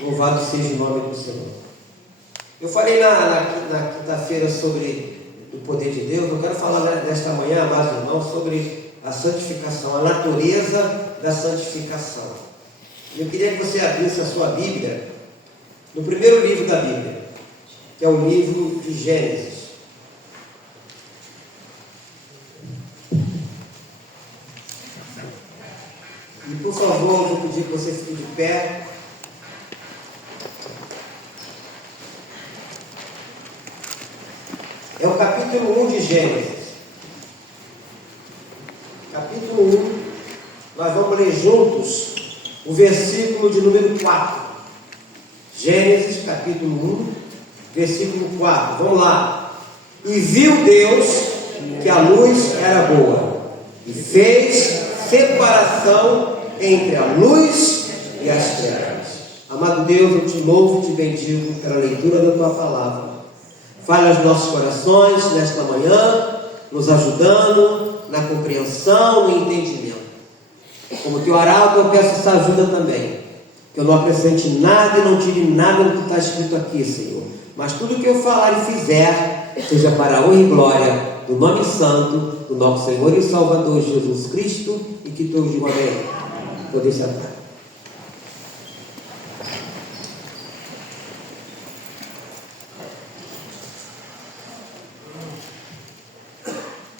Louvado seja o nome do Senhor. Eu falei na quinta-feira sobre o poder de Deus. Eu quero falar nesta manhã, amados irmãos, sobre a santificação, a natureza da santificação. Eu queria que você abrisse a sua Bíblia no primeiro livro da Bíblia, que é o livro de Gênesis. E por favor, eu vou pedir que você fique de pé. É o capítulo 1 de Gênesis. Capítulo 1, nós vamos ler juntos o versículo de número 4. Gênesis, capítulo 1, versículo 4. Vamos lá. E viu Deus que a luz era boa, e fez separação entre a luz e as trevas. Amado Deus, eu te louvo e te bendigo pela leitura da tua palavra. Fale aos nossos corações nesta manhã, nos ajudando na compreensão, no entendimento. Como teu arauto, eu peço essa ajuda também. Que eu não acrescente nada e não tire nada do que está escrito aqui, Senhor. Mas tudo que eu falar e fizer, seja para a honra e glória do nome santo do nosso Senhor e Salvador Jesus Cristo, e que todos digam amém. Poder sentar.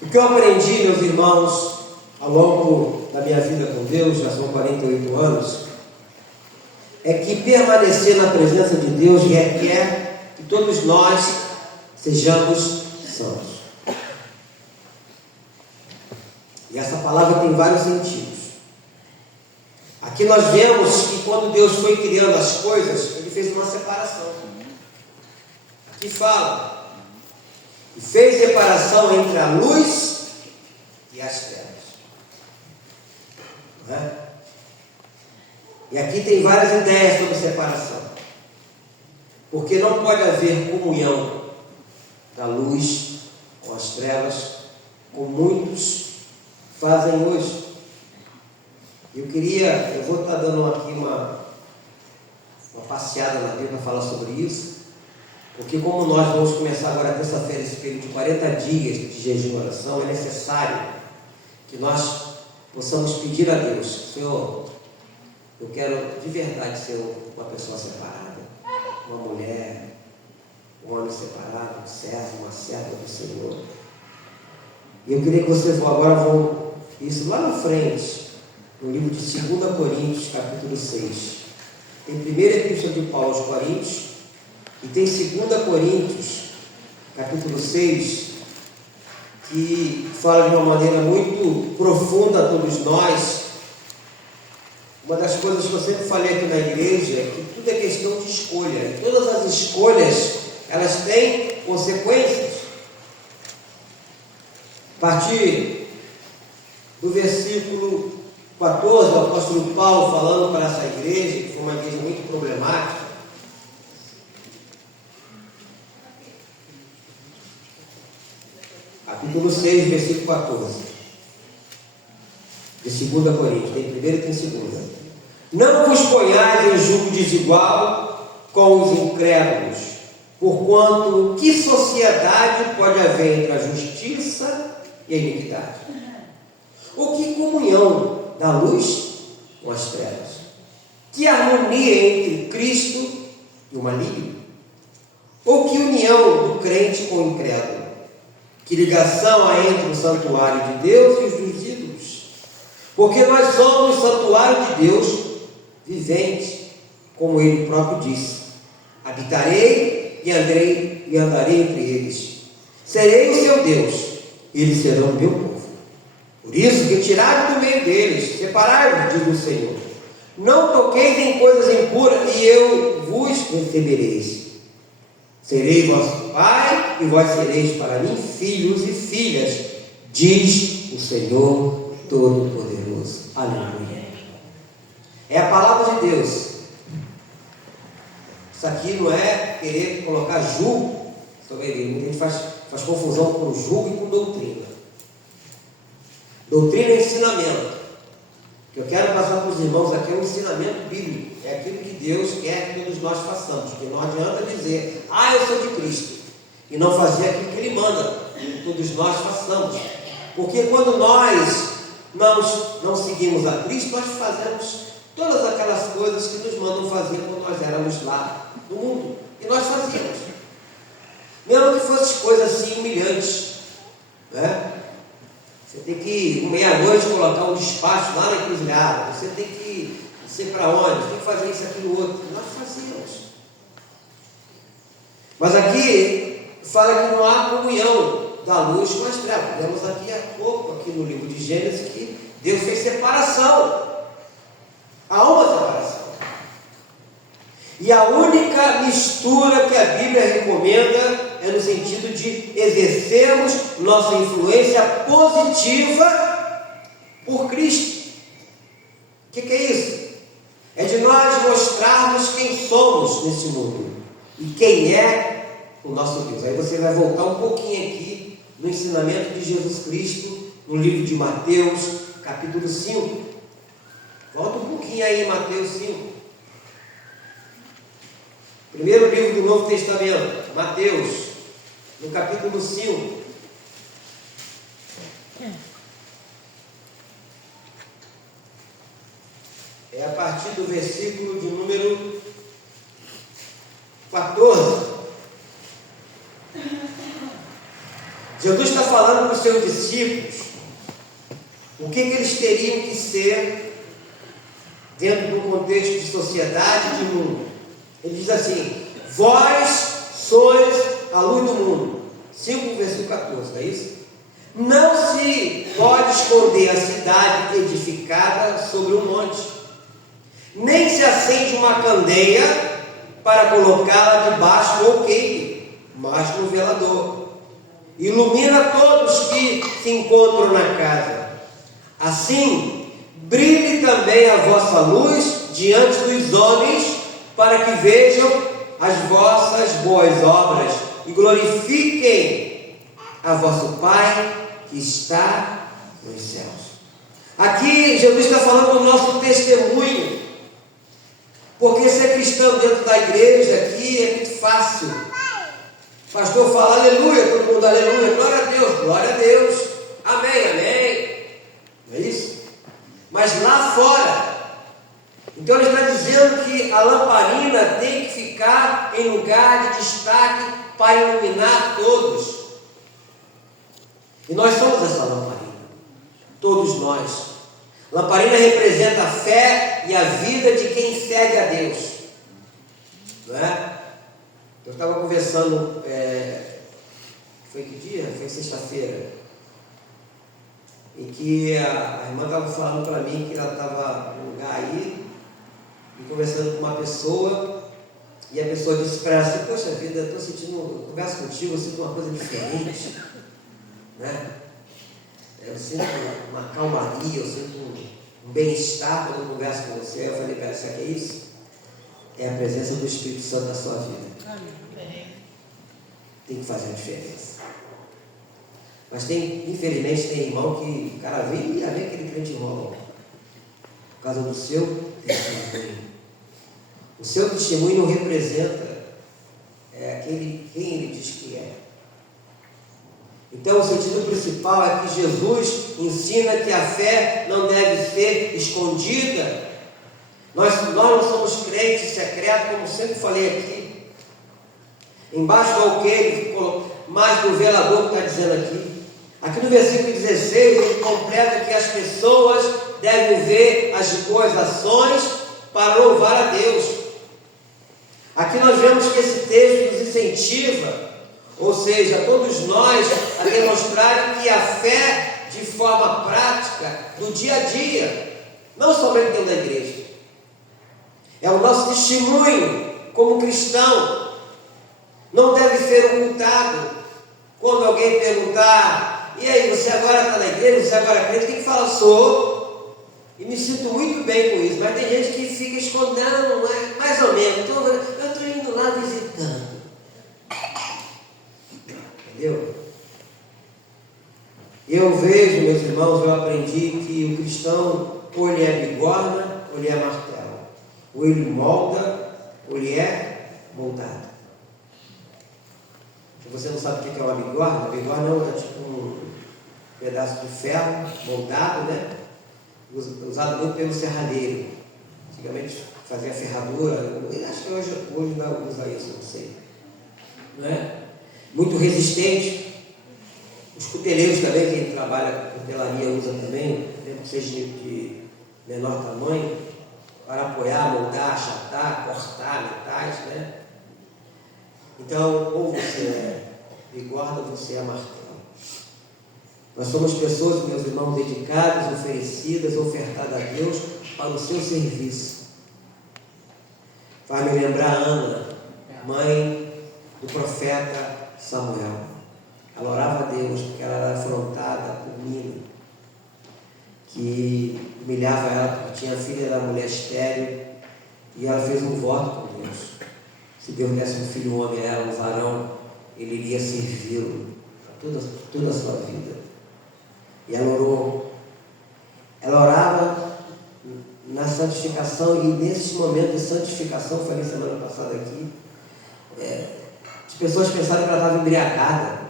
O que eu aprendi, meus irmãos, ao longo da minha vida com Deus, já são 48 anos, é que permanecer na presença de Deus requer que todos nós sejamos santos. E essa palavra tem vários sentidos. Aqui nós vemos que quando Deus foi criando as coisas, Ele fez uma separação. Aqui fala, e fez separação entre a luz e as trevas. Não é? E aqui tem várias ideias sobre separação. Porque não pode haver comunhão da luz com as trevas, como muitos fazem hoje. Eu vou estar dando aqui uma passeada na Bíblia para falar sobre isso. Porque como nós vamos começar agora terça-feira esse período de 40 dias de jejum e oração, é necessário que nós possamos pedir a Deus: Senhor, eu quero de verdade ser uma pessoa separada, uma mulher, um homem separado, um servo, uma serva do Senhor. E eu queria que vocês vão isso lá na frente, no livro de 2 Coríntios, capítulo 6. Tem a primeira epístola de Paulo aos Coríntios, e tem 2 Coríntios, capítulo 6, que fala de uma maneira muito profunda a todos nós. Uma das coisas que eu sempre falei aqui na igreja é que tudo é questão de escolha. E todas as escolhas, elas têm consequências. A partir do versículo 14, o apóstolo Paulo falando para essa igreja, que foi uma igreja muito problemática. Capítulo 6, versículo 14. De 2 Coríntios, tem primeiro e tem segunda. Não vos ponhais em julgo desigual com os incrédulos, porquanto que sociedade pode haver entre a justiça e a iniquidade? Ou que comunhão da luz com as trevas? Que harmonia entre Cristo e o maligno? Ou que união do crente com o incrédulo? Que ligação há entre o santuário de Deus e os dos ídolos? Porque nós somos o santuário de Deus vivente, como Ele próprio disse: habitarei e andarei entre eles. Serei o seu Deus, e eles serão o meu povo. Por isso, retirai-vos do meio deles, separai-vos, diz o Senhor. Não toqueis em coisas impuras, e eu vos recebereis. Serei vosso Pai, e vós sereis para mim filhos e filhas, diz o Senhor Todo-Poderoso. Aleluia. É a palavra de Deus. Isso aqui não é querer colocar julgo sobre ele. Muita gente faz confusão com julgo e com doutrina. Doutrina é ensinamento. O que eu quero passar para os irmãos aqui é um ensinamento bíblico. É aquilo que Deus quer que todos nós façamos, porque não adianta dizer, eu sou de Cristo, e não fazer aquilo que Ele manda, que todos nós façamos, porque quando nós não seguimos a Cristo, nós fazemos todas aquelas coisas que nos mandam fazer quando nós éramos lá no mundo, e nós fazíamos, mesmo que fossem coisas assim humilhantes, né? Você tem que, meia-noite, colocar um despacho lá na encruzilhada, você tem que ser para onde, você tem que fazer isso, aquilo, outro, nós fazíamos. Mas aqui fala que não há comunhão da luz com as trevas. Vemos aqui há pouco, aqui no livro de Gênesis, que Deus fez separação. Há uma separação. E a única mistura que a Bíblia recomenda é no sentido de exercermos nossa influência positiva por Cristo. O que é isso? É de nós mostrarmos quem somos nesse mundo e quem é o nosso Deus. Aí você vai voltar um pouquinho aqui no ensinamento de Jesus Cristo, no livro de Mateus, capítulo 5. Volta um pouquinho aí em Mateus 5. Primeiro livro do Novo Testamento, Mateus, no capítulo 5. É a partir do versículo de número 14. Jesus está falando para os seus discípulos o que eles teriam que ser dentro do contexto de sociedade e de mundo. Ele diz assim: vós sois a luz do mundo. 5, versículo 14, não é isso? Não se pode esconder a cidade edificada sobre um monte, nem se acende uma candeia para colocá-la debaixo do alqueire, mas no velador. Ilumina todos que se encontram na casa. Assim, brilhe também a vossa luz diante dos homens, para que vejam as vossas boas obras e glorifiquem a vosso Pai que está nos céus. Aqui Jesus está falando do nosso testemunho, porque ser cristão dentro da igreja aqui é muito fácil. O pastor fala aleluia, todo mundo aleluia, glória a Deus, amém, amém, não é isso? Mas lá fora, então ele está dizendo que a lamparina tem que ficar em lugar de destaque para iluminar todos. E nós somos essa lamparina, todos nós. Lamparina representa a fé e a vida de quem segue a Deus, não é? Eu estava conversando, foi que dia? Foi sexta-feira, em que a irmã estava falando para mim que ela estava num lugar aí, e conversando com uma pessoa, e a pessoa disse para ela assim: poxa vida, eu estou sentindo, eu converso contigo, eu sinto uma coisa diferente, né? Eu sinto uma calmaria, eu sinto um bem-estar quando eu converso com você. Aí eu falei para ela: sabe o que é isso? É a presença do Espírito Santo na sua vida. Tem que fazer a diferença. Mas infelizmente tem irmão que o cara vem e vem aquele crente irmão por causa do seu testemunho. O seu testemunho não representa quem ele diz que é. Então o sentido principal é que Jesus ensina que a fé não deve ser escondida. Nós não somos crentes secretos, como sempre falei aqui. Embaixo do alqueire, mais do velador que está dizendo aqui. Aqui no versículo 16, ele completa que as pessoas devem ver as boas ações para louvar a Deus. Aqui nós vemos que esse texto nos incentiva, ou seja, todos nós, a demonstrar que a fé de forma prática, do dia a dia, não somente dentro da igreja, é o nosso testemunho como cristão, não deve ser ocultado. Quando alguém perguntar: e aí, você agora está na igreja, você agora é crente? Tem que falar: sou, e me sinto muito bem com isso. Mas tem gente que fica escondendo, mais ou menos, eu estou indo lá visitando. Entendeu? Eu vejo, meus irmãos, eu aprendi que o cristão, ou ele é bigorna, ou ele é martelo. Ou ele molda, ou lhe é moldado. Se você não sabe o que é uma bigorna, a bigorna é tipo um pedaço de ferro moldado, né? Usado muito pelo serralheiro. Antigamente fazia ferradura, acho que hoje não usa isso, não sei. Não é? Muito resistente. Os cuteleiros também, quem trabalha com cutelaria usa também, mesmo que seja de menor tamanho, para apoiar, moldar, achatar, cortar metais, né? Então, ou você é bigorna ou você é martelo. Nós somos pessoas, meus irmãos, dedicadas, oferecidas, ofertadas a Deus para o seu serviço. Faz me lembrar Ana, mãe do profeta Samuel. Ela orava a Deus porque ela era afrontada por Mina, que humilhava ela porque tinha filha da mulher estéril, e ela fez um voto com Deus. Se Deus desse um filho homem a ela, um varão, ele iria servi-lo toda a sua vida. E ela orou. Ela orava na santificação, e nesse momento de santificação, falei semana passada aqui, as pessoas pensaram que ela estava embriagada,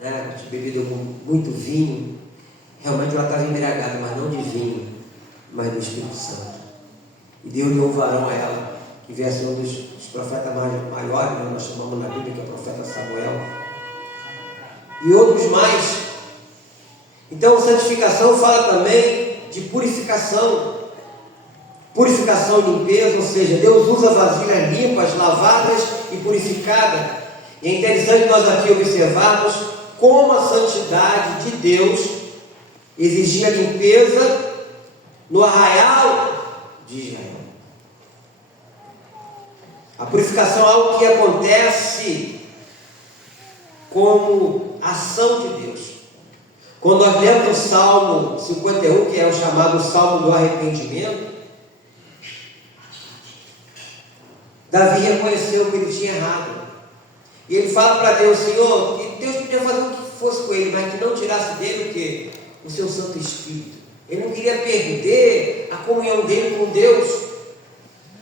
né? Tinha bebido muito vinho. Realmente ela estava embriagada, mas não de vinho, mas do Espírito Santo. E Deus deu um varão a ela, que veio a ser um dos profetas maiores, né? Nós chamamos na Bíblia que é o profeta Samuel, e outros mais. Então, santificação fala também de purificação. Purificação e limpeza, ou seja, Deus usa vasilhas limpas, lavadas e purificadas. E é interessante nós aqui observarmos como a santidade de Deus exigia limpeza no arraial de Israel. A purificação é algo que acontece como ação de Deus. Quando nós lemos o Salmo 51, que é o chamado Salmo do Arrependimento, Davi reconheceu que ele tinha errado. E ele fala para Deus: Senhor, que Deus podia fazer o que fosse com ele, mas que não tirasse dele o quê? O seu Santo Espírito. Ele não queria perder a comunhão dele com Deus.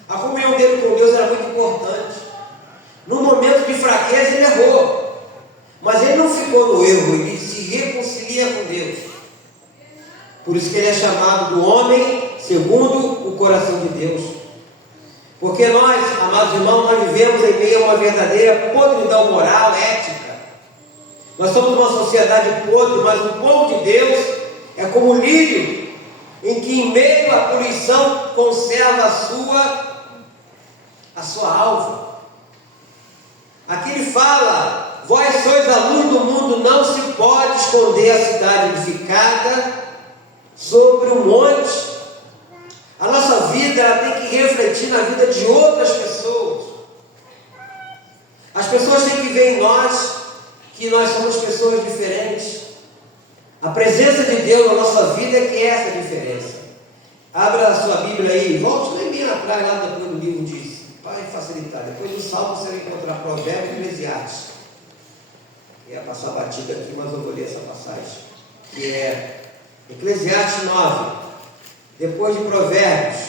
A comunhão dele com Deus era muito importante. No momento de fraqueza ele errou, mas ele não ficou no erro, ele se reconcilia com Deus. Por isso que ele é chamado do homem segundo o coração de Deus. Porque nós, amados irmãos, nós vivemos em meio a uma verdadeira podridão moral, ética. Nós somos uma sociedade podre, mas o povo de Deus é como um lírio, em que em meio à poluição conserva a sua alva. Aqui ele fala: vós sois a luz do mundo, não se pode esconder a cidade edificada sobre um monte. A nossa vida ela tem que refletir na vida de outras pessoas. As pessoas têm que ver em nós que nós somos pessoas diferentes. A presença de Deus na nossa vida é que é essa diferença. Abra a sua Bíblia aí, volte lá em mim atrás, lá depois do livro de, para facilitar. Depois do Salmo você vai encontrar Provérbios e Eclesiastes. Ia passar batida aqui, mas eu vou ler essa passagem, que é Eclesiastes 9. Depois de Provérbios,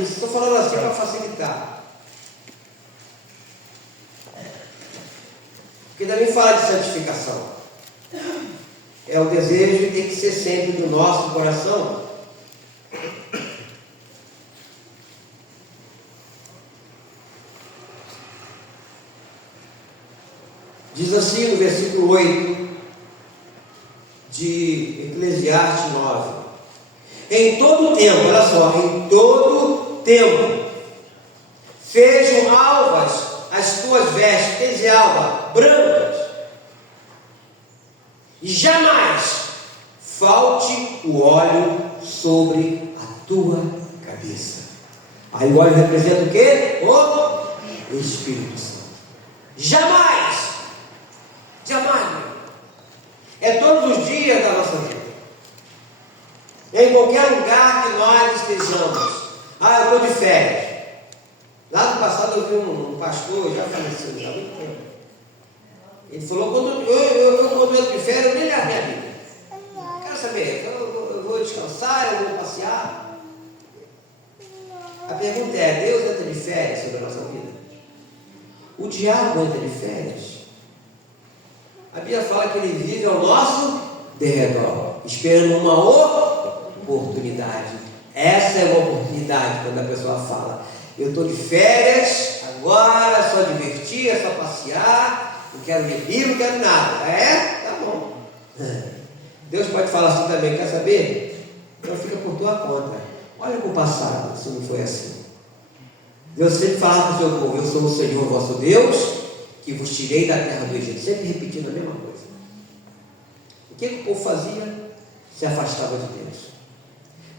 estou falando assim para facilitar, porque também fala de santificação. É o desejo, tem que ser sempre do nosso coração. Diz assim no versículo 8 de Eclesiastes 9: em todo tempo, olha só, em todo tempo, sejam alvas as tuas vestes, quer dizer, alva, brancas, e jamais falte o óleo sobre a tua cabeça. Aí o óleo representa o quê? O Espírito Santo. Jamais, jamais, é todos os dias da nossa vida. Em qualquer lugar que nós estejamos. Eu estou de férias. Lá no passado eu vi um pastor, já faleceu, já há muito tempo. Ele falou: quando eu estou de férias, eu nem levo a minha vida. Quero saber, eu vou descansar, eu vou passear. A pergunta é: Deus entra de férias sobre a nossa vida? O diabo entra de férias? A Bíblia fala que ele vive ao nosso derredor, esperando uma oportunidade. Essa é uma oportunidade quando a pessoa fala: eu estou de férias, agora é só divertir, é só passear, não quero ler livro, não quero nada. Tá bom. Deus pode falar assim também: quer saber? Então fica por tua conta. Olha para o passado, se não foi assim. Deus sempre falava para o seu povo: eu sou o Senhor vosso Deus, que vos tirei da terra do Egito. Sempre repetindo a mesma coisa. O que o povo fazia? Se afastava de Deus.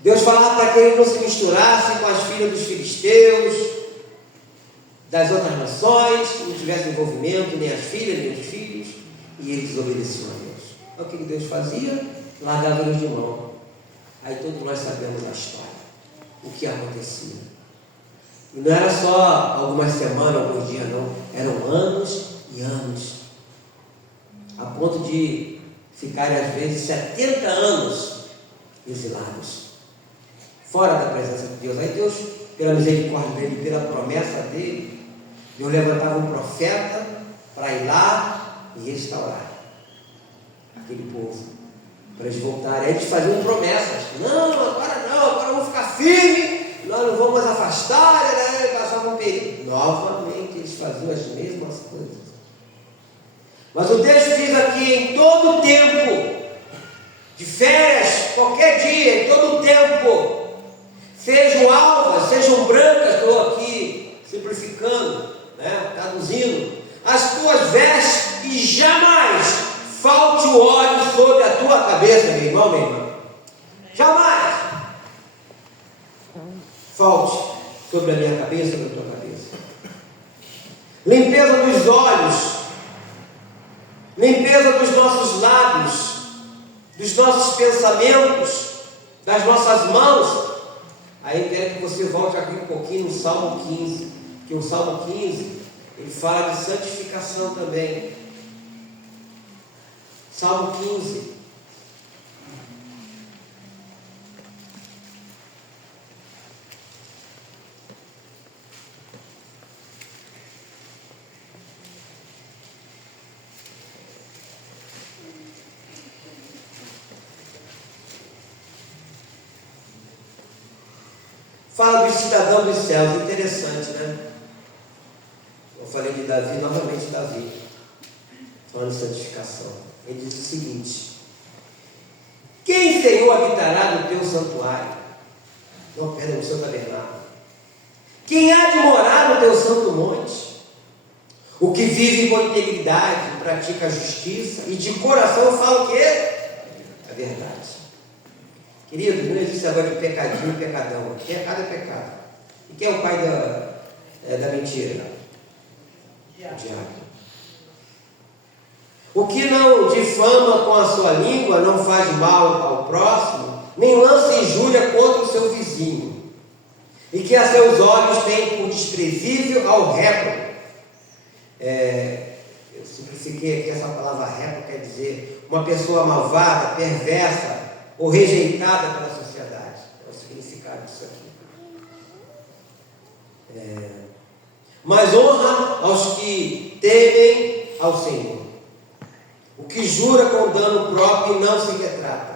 Deus falava para que ele não se misturasse com as filhas dos filisteus, das outras nações, que não tivesse envolvimento, nem as filhas, nem os filhos, e eles desobedeciam a Deus. Então o que Deus fazia? Largava eles de mão. Aí todos nós sabemos a história, o que acontecia. E não era só algumas semanas, alguns dias, não. Eram anos e anos. A ponto de ficarem, às vezes, 70 anos exilados. Fora da presença de Deus. Aí Deus, pela misericórdia dele, pela promessa dele, Deus levantava um profeta para ir lá e restaurar aquele povo, para eles voltarem. Aí eles faziam promessas: não, agora vamos ficar firmes, nós não vamos mais afastar, né? Passavam um período. Novamente eles faziam as mesmas coisas. Mas o texto diz aqui: em todo o tempo, de férias, qualquer dia, em todo o tempo, sejam alvas, sejam brancas, estou aqui simplificando, né, traduzindo, as tuas vestes, e jamais falte o óleo sobre a tua cabeça, meu irmão, minha irmã. Jamais falte sobre a minha cabeça, sobre a tua cabeça. Limpeza dos olhos, limpeza dos nossos lábios, dos nossos pensamentos, das nossas mãos. Aí eu quero que você volte aqui um pouquinho no Salmo 15, que o Salmo 15, ele fala de santificação também. Salmo 15. Fala do cidadão dos céus. Interessante, né? Eu falei de Davi, novamente Davi, falando de santificação. Ele diz o seguinte: quem, Senhor, habitará no teu santuário? Não, perdão, no seu tabernáculo. Quem há de morar no teu santo monte? O que vive com integridade, pratica a justiça, e de coração fala o quê? A verdade. Querido, não existe agora de pecadinho e pecadão. Pecado é pecado. E quem é o pai da mentira? O diabo. O que não difama com a sua língua, não faz mal ao próximo, nem lança injúria contra o seu vizinho, e que a seus olhos tem por desprezível ao réprobo. Eu simplifiquei aqui essa palavra réprobo, quer dizer uma pessoa malvada, perversa ou rejeitada pela sociedade. É o significado disso aqui. Mas honra aos que temem ao Senhor. O que jura com dano próprio e não se retrata.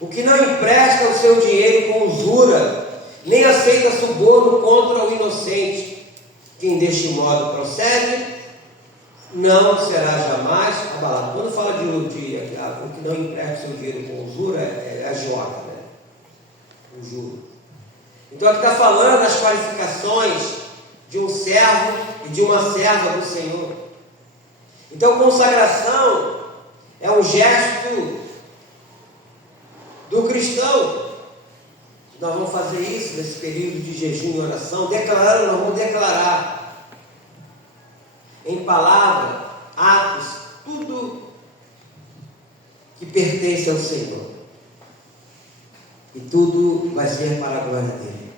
O que não empresta o seu dinheiro com usura, nem aceita suborno contra o inocente. Quem deste modo procede, não será jamais abalado. Quando fala de o que não empresta o seu dinheiro com usura, é agiota, né? O juro. Então aqui está falando das qualificações de um servo e de uma serva do Senhor. Então consagração é um gesto do cristão. Nós vamos fazer isso nesse período de jejum e oração, declarando, nós vamos declarar em palavra, atos, tudo que pertence ao Senhor. E tudo vai ser para a glória dele.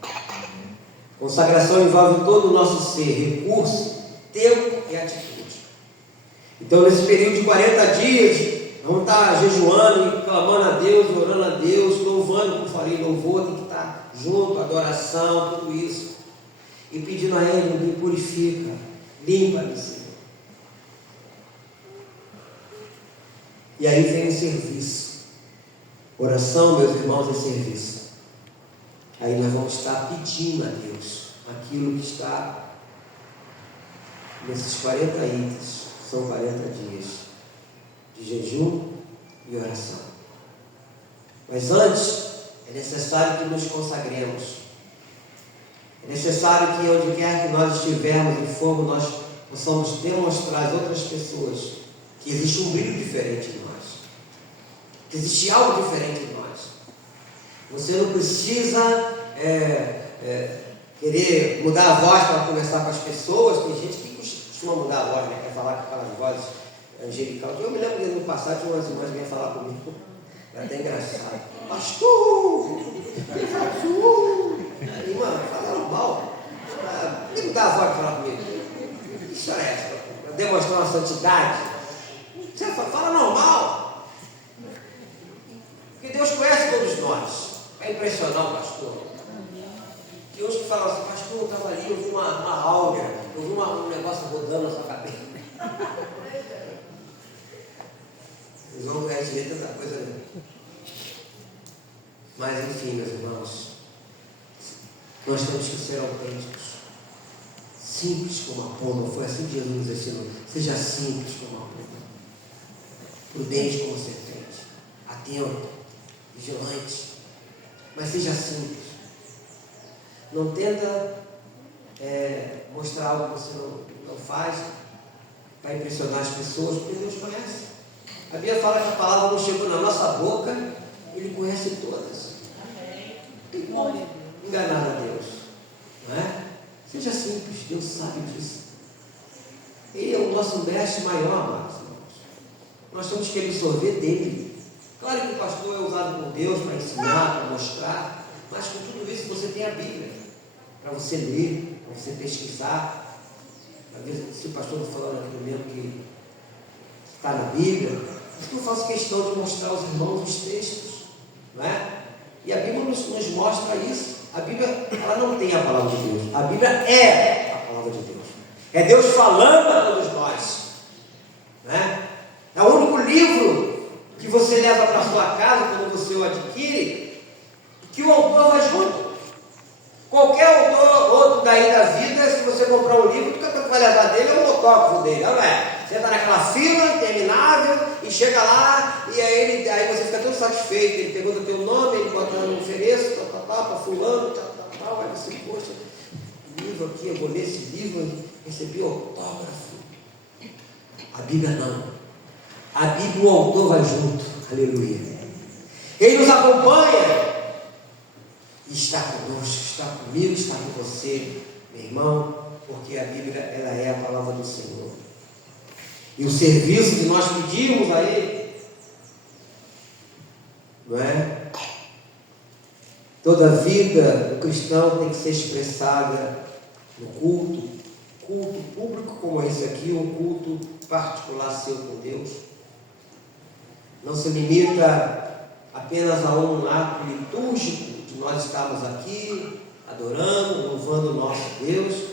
Consagração envolve todo o nosso ser, recurso, tempo e atitude. Então, nesse período de 40 dias, vamos estar jejuando e clamando a Deus, orando a Deus, louvando, como falei, louvor tem que estar junto, adoração, tudo isso. E pedindo a Ele, me purifica, limpa-me, Senhor. E aí vem o serviço. Oração, meus irmãos, é serviço. Aí nós vamos estar pedindo a Deus aquilo que está nesses 40 itens. São 40 dias de jejum e oração. Mas antes, é necessário que nos consagremos. É necessário que onde quer que nós estivermos e formos, nós possamos demonstrar às outras pessoas que existe um brilho diferente em nós. Que existe algo diferente em nós. Você não precisa querer mudar a voz para conversar com as pessoas. Tem gente que costuma mudar a voz, né? Quer falar com aquelas vozes angelical. Eu me lembro que no passado tinha umas irmãs que vinham falar comigo. Era até engraçado. Pastor! Irmã, fala normal. Nem mudar a voz para falar comigo. Que história é essa? Para demonstrar uma santidade? Você fala normal. Porque Deus conhece todos nós. Vai impressionar o pastor. Tem uns que falam assim, pastor, eu estava ali, eu vi uma áurea, eu vi um negócio rodando na sua cabeça. Eles vão ganhar direito tanta coisa, né? Mas enfim, meus irmãos, nós temos que ser autênticos. Simples como a pomba. Foi assim que Jesus nos ensinou. Seja simples como a pomba. Prudente como a serpente. Atento, vigilante. Mas seja simples. Não tenta mostrar algo que você não faz para impressionar as pessoas, porque Deus conhece. A Bíblia fala que a palavra não chegou na nossa boca, Ele conhece todas. Não tem como enganar a Deus. Não é? Seja simples, Deus sabe disso. Ele é o nosso mestre maior, amados irmãos. Nós temos que absorver dele. Claro que o pastor é usado por Deus para ensinar, para mostrar, mas com tudo isso você tem a Bíblia, para você ler, para você pesquisar. Às vezes, se o pastor está falando aqui no mesmo que está na Bíblia, eu faço questão de mostrar aos irmãos os textos, não é? E a Bíblia nos mostra isso. A Bíblia, ela não tem a palavra de Deus. A Bíblia é a palavra de Deus. É Deus falando a todos nós, né? É o único livro que você leva para a sua casa quando você o adquire, que o autor vai junto. Qualquer autor, outro daí da vida, se você comprar um livro, o que vai levar dele é o autógrafo dele, não é? Você está naquela fila interminável e chega lá e aí você fica todo satisfeito. Ele pergunta o teu nome, ele bota no ofereço, para fulano, aí você, poxa, livro aqui, eu vou ler esse livro, recebi autógrafo. A Bíblia não. A Bíblia, o autor vai junto, aleluia. Ele nos acompanha e está conosco, está comigo, está com você, meu irmão, porque a Bíblia, ela é a palavra do Senhor. E o serviço que nós pedimos a Ele, não é? Toda a vida do cristão tem que ser expressada no culto público como esse aqui, um culto particular seu com Deus. Não se limita apenas a um ato litúrgico de nós estarmos aqui adorando, louvando o nosso Deus,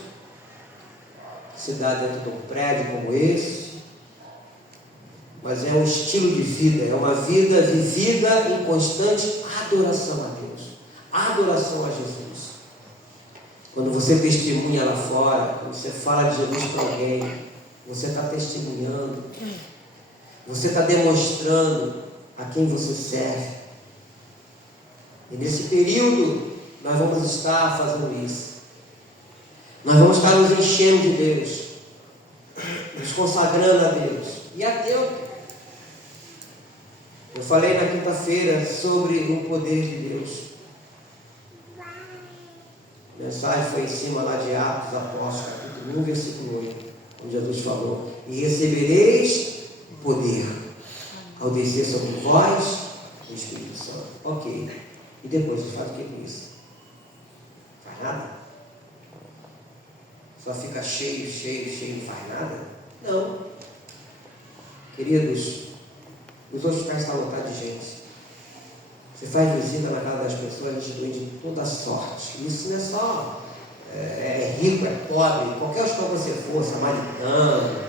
que se dá dentro de um prédio como esse. Mas é um estilo de vida, é uma vida vivida em constante adoração a Deus, adoração a Jesus. Quando você testemunha lá fora, quando você fala de Jesus para alguém, você está testemunhando, você está demonstrando a quem você serve. E nesse período, nós vamos estar fazendo isso. Nós vamos estar nos enchendo de Deus, nos consagrando a Deus. E a Deus. Eu falei na quinta-feira sobre o poder de Deus. A mensagem foi em cima lá de Atos Apóstolos, capítulo 1, versículo 8, onde Jesus falou: e recebereis o poder ao descer sobre vós o Espírito Santo. Ok. E depois você faz o que com isso? Faz nada? Só fica cheio, não faz nada? Não. Queridos, os hospitais estão lotados de gente. Você faz visita na casa das pessoas, a gente doe de toda sorte. Isso não é só rico, é pobre, qualquer hospital que você for, Samaritano,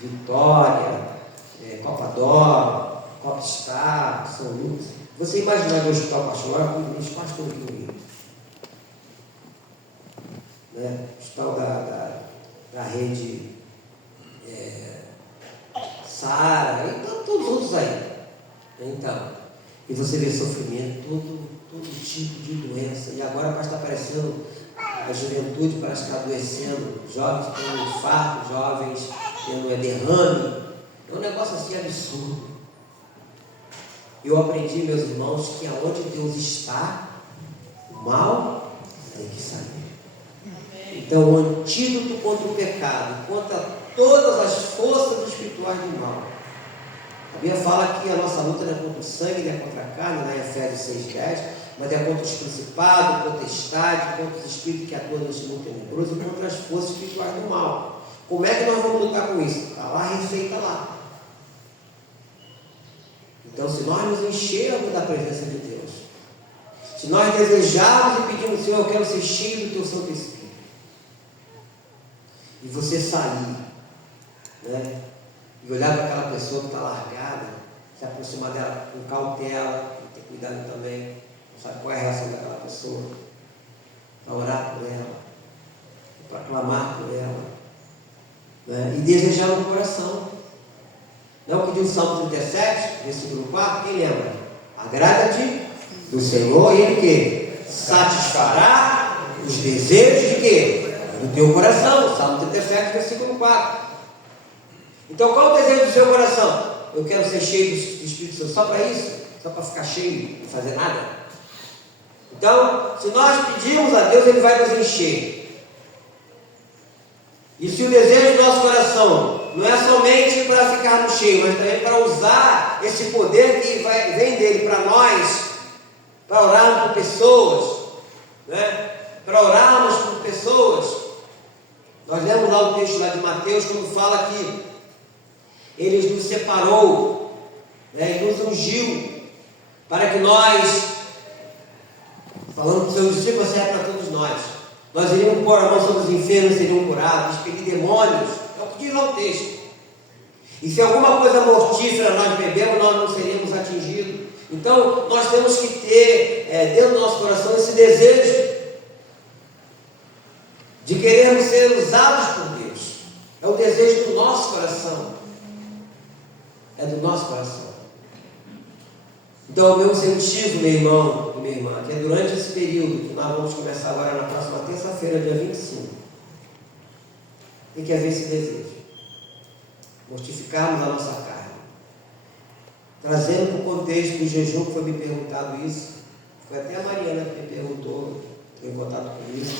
Vitória, Copadó, Popstar, São Lucas. Você imaginar que o hospital particular com os pastores aqui no Rio. Hospital da rede Sara, e todos os outros aí. Então, e você vê sofrimento, todo tipo de doença. E agora parece estar aparecendo, a juventude parece estar adoecendo, jovens tendo infarto, jovens tendo derrame. É um negócio assim absurdo. Eu aprendi, meus irmãos, que aonde Deus está, o mal tem que sair. Então, o antídoto contra o pecado, contra todas as forças espirituais do mal. A Bíblia fala que a nossa luta não é contra o sangue, não é contra a carne, não é Efésios 6,10, mas é contra os principados, potestades, contra os espíritos que atuam neste mundo tenebroso e contra as forças espirituais do mal. Como é que nós vamos lutar com isso? Está lá a receita lá. Então, se nós nos enchermos da presença de Deus, se nós desejarmos e pedirmos, Senhor, eu quero ser cheio do Teu Santo Espírito, e você sair, e olhar para aquela pessoa que está largada, se aproximar dela com cautela, ter cuidado também, não sabe qual é a reação daquela pessoa, para orar por ela, para clamar por ela, e desejar no coração. Não é o que diz o Salmo 37, versículo 4, quem lembra? Agrada-te do Senhor e Ele que satisfará os desejos de quê? Do teu coração. Salmo 37, versículo 4. Então, qual é o desejo do seu coração? Eu quero ser cheio do Espírito Santo só para isso? Só para ficar cheio e não fazer nada? Então, se nós pedirmos a Deus, Ele vai nos encher. E se o desejo do nosso coração não é somente para ficarmos cheios, mas também para usar esse poder que vem dele para nós, para orarmos por pessoas, para orarmos por pessoas. Nós lemos lá o texto lá de Mateus, quando fala que Ele nos separou, e nos ungiu, para que nós, falando com seus discípulos, serve para todos nós iríamos pôr a mão sobre os enfermos, seriam curados, expelir demônios, é o que diz lá o texto. E se alguma coisa mortífera nós bebemos, nós não seríamos atingidos. Então, nós temos que ter dentro do nosso coração esse desejo de querermos ser usados por Deus. É o desejo do nosso coração. É do nosso coração. Então, o meu incentivo, meu irmão e minha irmã, que é durante esse período, que nós vamos começar agora na próxima terça-feira, dia 25, tem que haver esse desejo. Mortificarmos a nossa carne. Trazendo para o contexto do jejum, que foi me perguntado isso. Foi até a Mariana que me perguntou, entrou em contato comigo,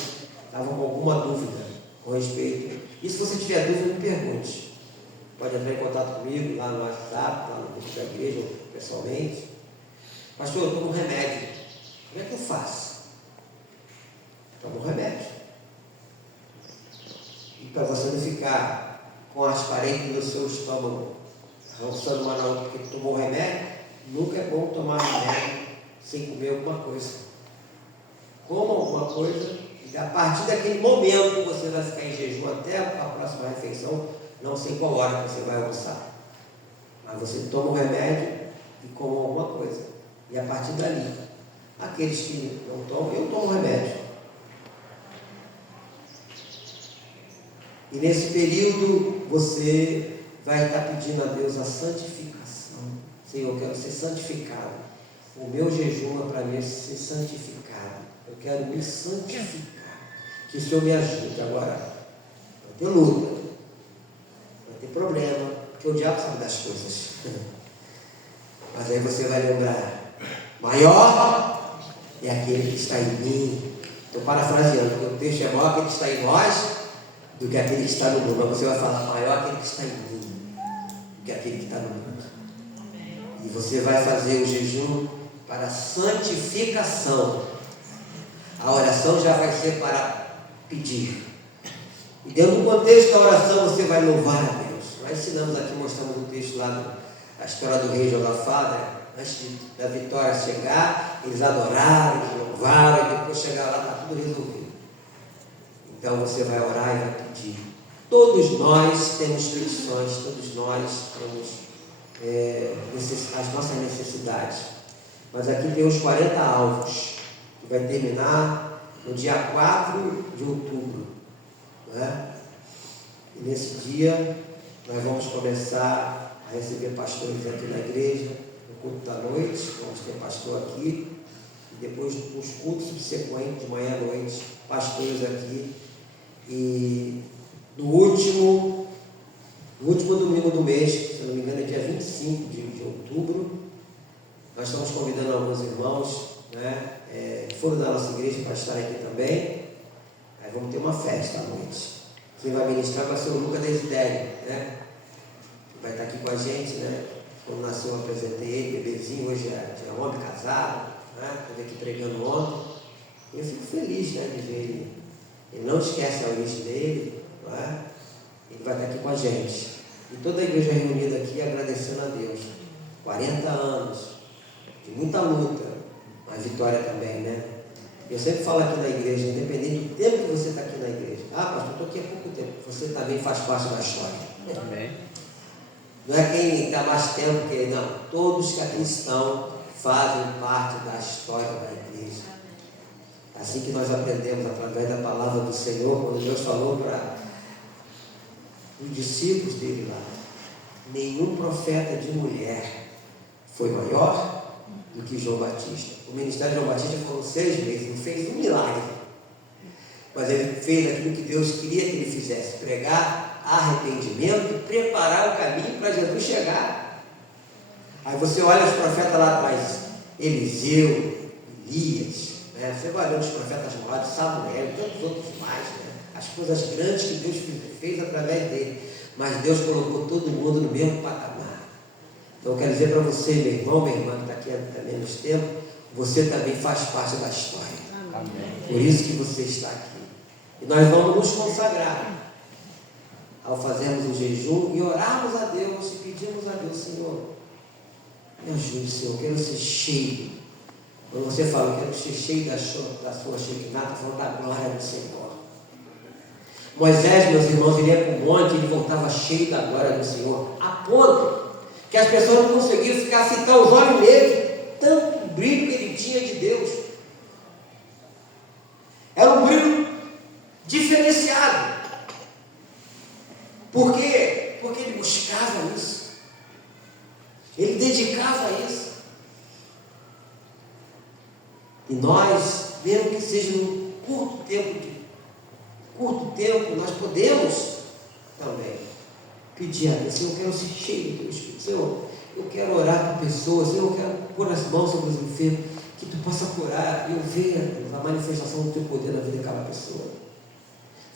estava com alguma dúvida com respeito. E se você tiver dúvida, me pergunte. Pode entrar em contato comigo lá no WhatsApp, lá no grupo da igreja, ou pessoalmente. Pastor, eu tomo um remédio. Como é que eu faço? Tomo um remédio. E para você não ficar com as paredes do seu estômago roçando uma na outra porque tomou um remédio, nunca é bom tomar remédio sem comer alguma coisa. Coma alguma coisa e a partir daquele momento você vai ficar em jejum até a próxima refeição, não sei qual hora que você vai almoçar. Mas você toma o remédio e come alguma coisa. E a partir dali, aqueles que não tomam, eu tomo remédio. E nesse período você vai estar pedindo a Deus a santificação. Senhor, eu quero ser santificado. O meu jejum é para mim ser santificado. Eu quero me santificar. Que o Senhor me ajude. Agora, vai ter luta, vai ter problema, porque o diabo sabe das coisas. Mas aí você vai lembrar, maior é aquele que está em mim. Estou parafraseando, porque o texto é maior aquele que está em nós do que aquele que está no mundo. Mas você vai falar, maior aquele que está em mim do que aquele que está no mundo. E você vai fazer o jejum para santificação. A oração já vai ser para pedir. E dentro do contexto da oração você vai louvar a Deus. Nós ensinamos aqui, mostramos o texto lá, a história do rei Josafá, da vitória chegar, eles adoraram, eles louvaram, e depois chegaram lá, está tudo resolvido. Então você vai orar e vai pedir. Todos nós temos petições, todos nós temos as nossas necessidades. Mas aqui tem os 40 alvos, que vai terminar no dia 4 de outubro. Né? E nesse dia nós vamos começar a receber pastores aqui na igreja, no culto da noite, vamos ter pastor aqui, e depois os cultos subsequentes, de manhã à noite, pastores aqui. E no último domingo do mês, se não me engano é dia 25 de outubro, nós estamos convidando alguns irmãos, né, que foram da nossa igreja para estar aqui também. Aí vamos ter uma festa à noite. Quem vai ministrar vai ser o Lucas Desidério, né? Vai estar aqui com a gente, né? Quando nasceu eu apresentei ele, bebezinho, hoje é homem casado, né? Esteve aqui pregando ontem. E eu fico feliz, né, de ver ele. Ele não esquece a origem dele, não é? Ele vai estar aqui com a gente. E toda a igreja reunida aqui agradecendo a Deus. 40 anos de muita luta, mas vitória também, né? Eu sempre falo aqui na igreja, independente do tempo que você está aqui na igreja. Ah, pastor, estou aqui há pouco tempo. Você também faz parte da história. Amém. Não é quem está mais tempo que ele, não. Todos que aqui estão fazem parte da história da igreja. Assim que nós aprendemos através da palavra do Senhor, quando Deus falou para os discípulos dele lá, nenhum profeta de mulher foi maior do que João Batista. O ministério de João Batista foram 6 meses, não fez um milagre, mas ele fez aquilo que Deus queria que ele fizesse: pregar arrependimento e preparar o caminho para Jesus chegar. Aí você olha os profetas lá atrás, Eliseu, Elias, né? Você vai olhando os profetas maiores, Samuel e tantos outros mais, né? As coisas grandes que Deus fez através dele, mas Deus colocou todo mundo no mesmo patamar. Então eu quero dizer para você, meu irmão, minha irmã, que está aqui há menos tempo, você também faz parte da história. Amém. Por isso que você está aqui. E nós vamos nos consagrar ao fazermos o jejum e orarmos a Deus e pedirmos a Deus: Senhor, me ajude, Senhor, eu quero ser cheio. Quando você fala, eu quero ser cheio da sua Shekinah, está falando da glória do Senhor. Moisés, meus irmãos, ele ia para o monte e ele voltava cheio da glória do Senhor, a ponto que as pessoas não conseguiam ficar os olhos nele, tanto brilho que ele tinha de Deus. Era um brilho diferenciado. Por quê? Porque ele buscava isso, ele dedicava isso. E nós, mesmo que seja num curto tempo, nós podemos também pedir a Deus: Senhor, eu quero ser cheio do teu Espírito. Senhor, eu quero orar por pessoas. Senhor, eu quero pôr as mãos sobre os enfermos, que tu possa curar e eu ver a manifestação do teu poder na vida daquela pessoa.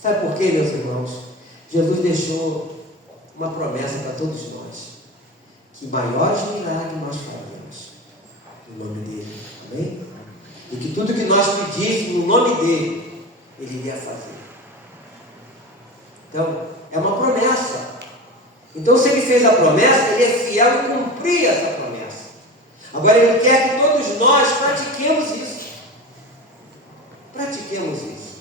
Sabe por quê, meus irmãos? Jesus deixou uma promessa para todos nós, que maiores milagres nós faremos no nome dele. Amém? E que tudo que nós pedíssemos no nome dele, ele iria fazer. Então, é uma promessa. Então, se ele fez a promessa, ele é fiel em cumprir essa promessa. Agora, ele quer que todos nós pratiquemos isso. Pratiquemos isso.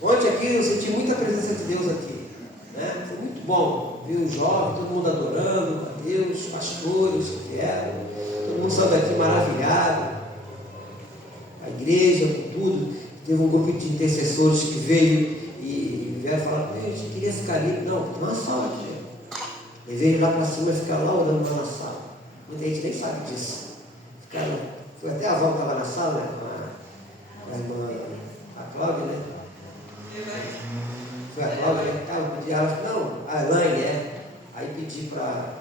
Ontem aqui eu senti muita presença de Deus aqui, né? Foi muito bom ver os jovens, todo mundo adorando a Deus, pastores que vieram, todo mundo saiu daqui maravilhado. A igreja, com tudo. Teve um grupo de intercessores que veio e vieram falar: a gente queria ficar ali. Não, tem uma sala aqui. Ele veio lá para cima e ficar lá orando na sala. Muita gente nem sabe disso. Ficaram, foi até a avó que estava na sala, né? A irmã, a Cláudia, né? Foi a Cláudia, né? Eu pedi a ela, não, a Elaine, Aí pedi para.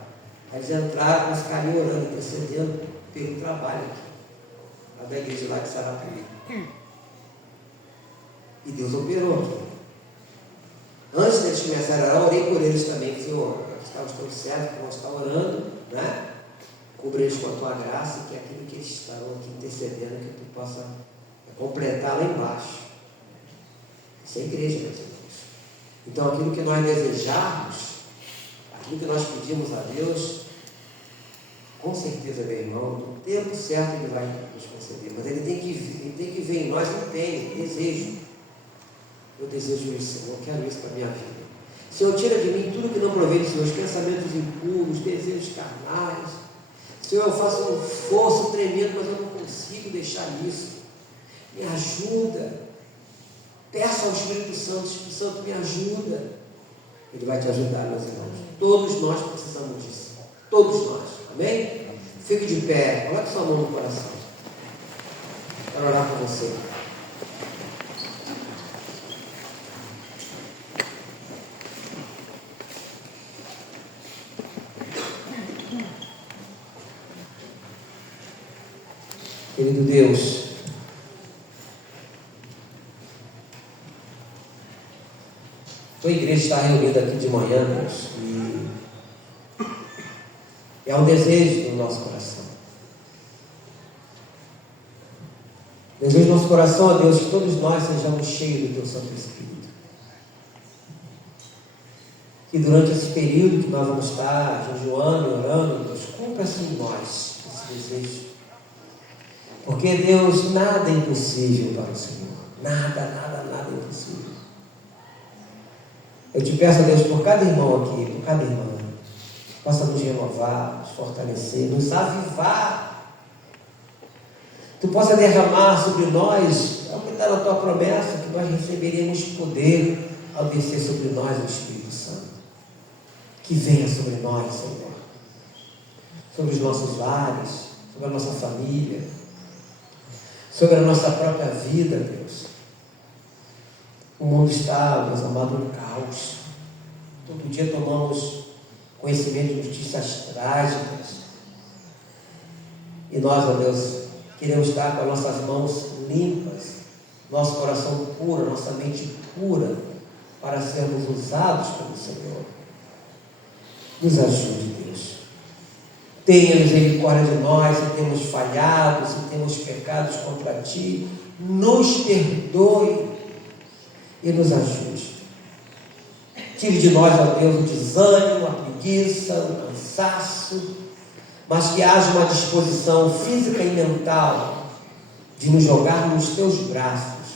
Aí eles entraram, mas ficaram orando, intercedendo pelo trabalho aqui. Da igreja lá de Sarapuí. E Deus operou aqui. Antes deles começarem a orar, orei por eles também. Senhor, estamos todos certos, vamos estar orando, né? Cubra eles com a tua graça, que é aquilo que eles estarão aqui intercedendo, que tu possa completar lá embaixo. Isso é igreja, meus irmãos. Então, aquilo que nós desejarmos, aquilo que nós pedimos a Deus, com certeza, meu irmão, no tempo certo Ele vai nos conceder, mas Ele tem que ver em nós empenho, desejo. Eu desejo isso, Senhor, eu quero isso para a minha vida. Senhor, tira de mim tudo que não provém dos meus pensamentos impuros, desejos carnais. Senhor, eu faço um esforço tremendo, mas eu não consigo deixar isso. Me ajuda. Peça ao Espírito Santo me ajuda. Ele vai te ajudar, meus irmãos. Todos nós precisamos disso. Todos nós. Amém? Fique de pé. Coloque sua mão no coração. Quero orar por você. Querido Deus, tua igreja está reunida aqui de manhã, Deus, e é um desejo do nosso coração. Desejo do nosso coração, ó Deus, que todos nós sejamos cheios do teu Santo Espírito. Que durante esse período que nós vamos estar jejuando e orando, Deus, cumpra-se em nós esse desejo. Porque, Deus, nada é impossível para o Senhor. Nada é impossível. Eu te peço, Deus, por cada irmão aqui, por cada irmã, possa nos renovar, nos fortalecer, nos avivar. Tu possa derramar sobre nós, ao que está na tua promessa, que nós receberemos poder ao descer sobre nós o Espírito Santo. Que venha sobre nós, Senhor. Sobre os nossos lares, sobre a nossa família, sobre a nossa própria vida, Deus. O mundo está, meus amados, no caos. Todo dia tomamos conhecimento de notícias trágicas. E nós, ó Deus, queremos estar com as nossas mãos limpas, nosso coração puro, nossa mente pura, para sermos usados pelo Senhor. Nos ajude, Deus. Tenha misericórdia de nós, se temos falhado, se temos pecados contra Ti, nos perdoe e nos ajude. Tire de nós, ó Deus, o desânimo, a preguiça, o cansaço, mas que haja uma disposição física e mental de nos jogar nos Teus braços,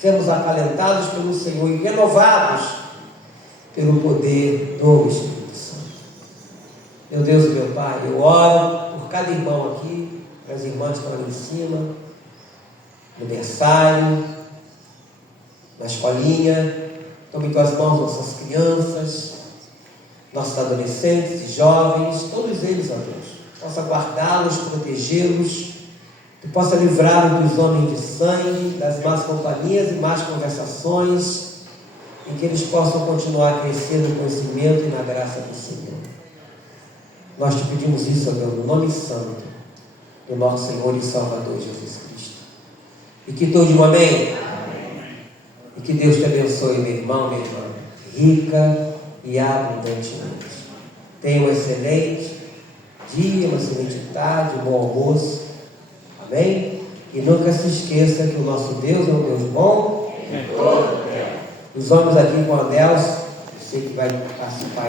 sermos acalentados pelo Senhor e renovados pelo poder do Espírito. Meu Deus e meu Pai, eu oro por cada irmão aqui, as irmãs que estão ali em cima, no berçário, na escolinha. Tome em tuas mãos nossas crianças, nossos adolescentes e jovens, todos eles, ó Deus. Possa guardá-los, protegê-los, que possa livrá-los dos homens de sangue, das más companhias e más conversações, e que eles possam continuar a crescer no conhecimento e na graça do Senhor. Nós te pedimos isso, ó Deus, no nome santo do nosso Senhor e Salvador Jesus Cristo. E que todos digam amém. E que Deus te abençoe, meu irmão, minha irmã, rica e abundantemente. Tenha um excelente dia, uma excelente tarde, um bom almoço. Amém? E nunca se esqueça que o nosso Deus é um Deus bom. Os homens aqui com a Deus, sei que vai participar.